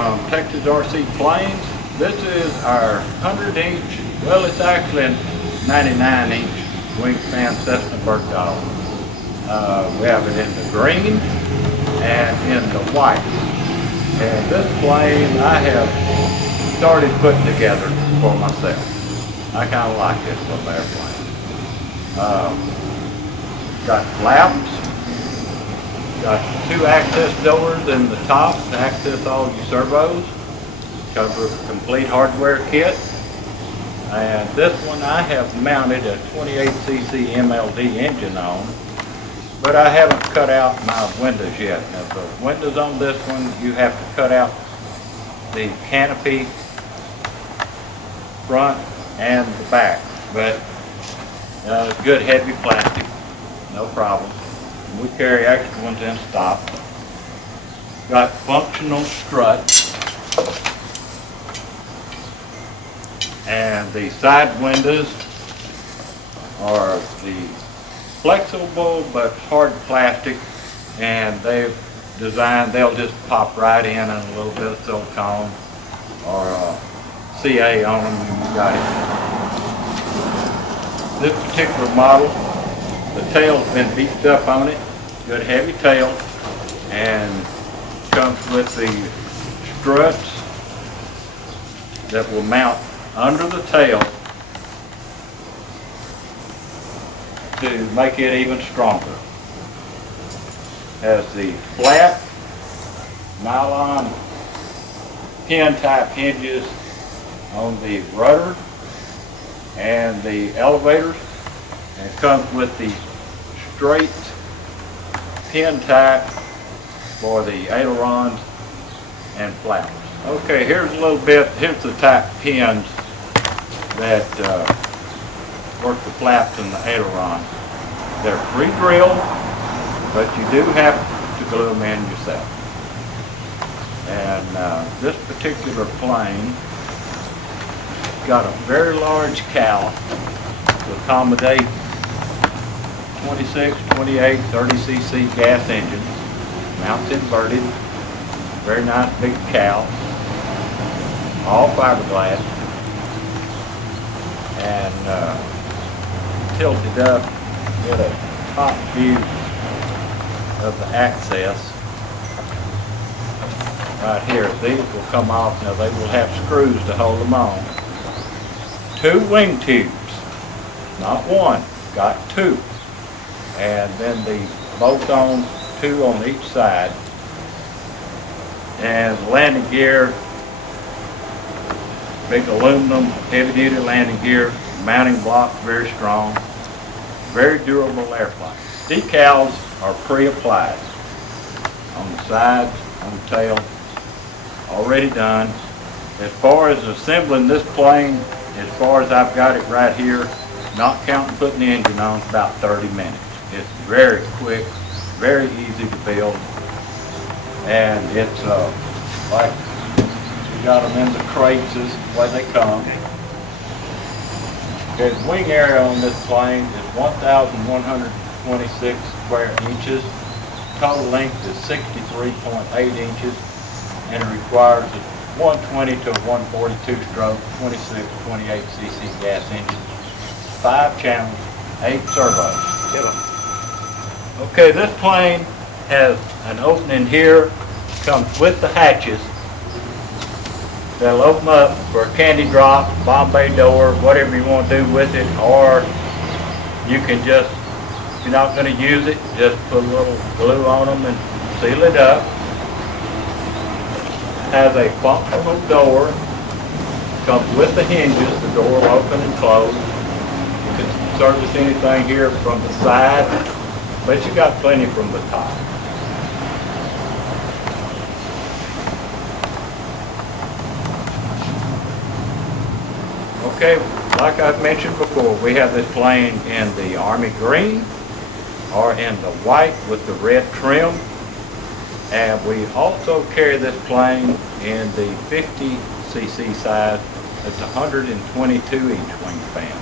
from Texas RC Planes. This is our 100-inch, well it's actually a 99-inch wingspan Cessna Bird Dog. We have it in the green and in the white. And this plane I have started putting together for myself. I kind of like this little airplane. Got flaps. Got 2 access doors in the top to access all your servos. Comes with a complete hardware kit. And this one I have mounted a 28cc MLD engine on, but I haven't cut out my windows yet. Now the windows on this one, you have to cut out the canopy front and the back, but good heavy plastic, no problem. We carry extra ones in stock. Got functional struts. And the side windows are the flexible but hard plastic, and they've designed, they'll just pop right in and a little bit of silicone or CA on them and you got it. This particular model, the tail's been beefed up on it, good heavy tail, and comes with the struts that will mount under the tail to make it even stronger. Has the flat nylon pin type hinges on the rudder and the elevators, and it comes with the straight pin type for the ailerons and flaps. Okay, here's a little bit, here's the type pins that work the flaps and the ailerons. They're pre-drilled, but you do have to glue them in yourself. And this particular plane got a very large cowl to accommodate 26, 28, 30cc gas engines. Mounts inverted, very nice big cowl, all fiberglass, and tilted up, get a top view of the access. Right here, these will come off. Now they will have screws to hold them on. 2 wing tubes, not one, got 2. And then the bolt-ons, 2 on each side. And landing gear, big aluminum, heavy-duty landing gear, mounting block, very strong, very durable airplane. Decals are pre-applied on the sides, on the tail, already done. As far as assembling this plane, as far as I've got it right here, not counting putting the engine on, it's about 30 minutes. It's very quick, very easy to build, and it's like you got them in the crates is the way they come. The wing area on this plane is 1,126 square inches. Total length is 63.8 inches, and it requires a 120 to 142 stroke, 26, 28cc gas engine, 5 channels, 8 servos. Okay, this plane has an opening here, comes with the hatches. They'll open up for a candy drop, Bombay door, whatever you want to do with it, or you can just, if you're not going to use it, just put a little glue on them and seal it up. Has a functional door, comes with the hinges, the door will open and close. You can service anything here from the side, but you got plenty from the top. Okay, like I've mentioned before, we have this plane in the Army green or in the white with the red trim. And we also carry this plane in the 50cc size. It's 122 inch wingspan.